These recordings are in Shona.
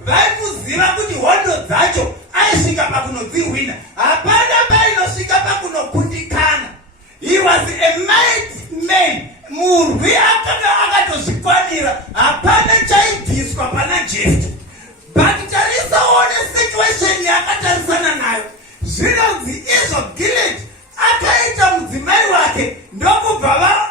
vaikuziva kuti hondo dzacho aisvika pakunodzihwina. Hapana painosvika pakunokundikana. He was a mighty man. Murwi akanga akatozvikwanira. Hapana chaibviswa pana Jephthah. But tarisa one situation yakatarisana nayo. Zvinonzi izvo Gilead akaita mudzimai wake ndokubva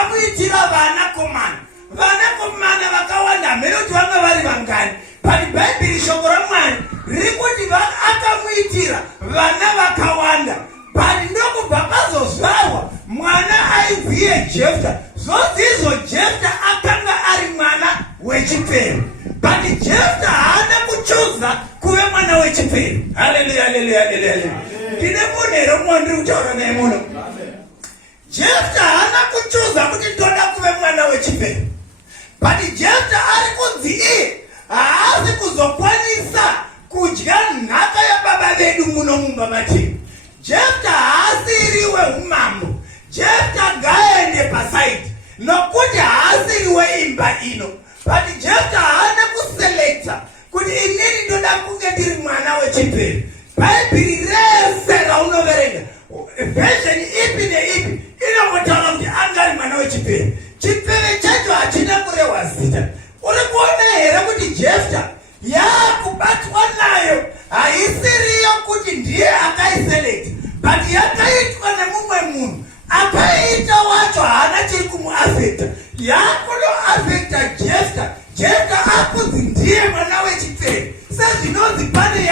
amuitira vanakomana. Vanakomana vakawanda hamene kuti vanga vari vangani. But Bhaibheri shoko raMwari riri kuti akamuitira vana vakawanda. But ndokubva pazozvarwa mwana aibviye Jephthah. Zvodzizvo Jephthah akanga ari mwana wechipiri. But Jephthah haana kuchuza kuve mwana wechipiri. Hallelujah, hallelujah, hallelujah. Ndine munhu here mwandiri kutaura naye muno. Jephthah haana kuchuza kuti ndoda kuve mwana wechipiri. But Jephthah ari kunzi iye haasi kuzokwanisa kudya nhaka yababa vedu muno mumba matiri. Jephthah haasiriwe umambo. Jephthah ngaende pasaidi nokuti haasiriwe imba ino. But Jephthah haana kuselekta kuti inini ndoda kunge ndiri mwana wechipiri. Bhaibheri rese raunoverenga version ipi neipi inongotaura kuti anga ari mwana wechipiri. Chipiri chacho hachina kurehwa zita. Uri kuona here kuti Jephthah yakubatwa nayo haisiriyo kuti ndiye akaiselekta, but yakaitwa nemumwe munhu. Akaita wacho haana chiri kumuafekta. Yakunoafekta Jephthah. Jephthah akunzi ndiye mwana wechipiri. Sezvinonzi pane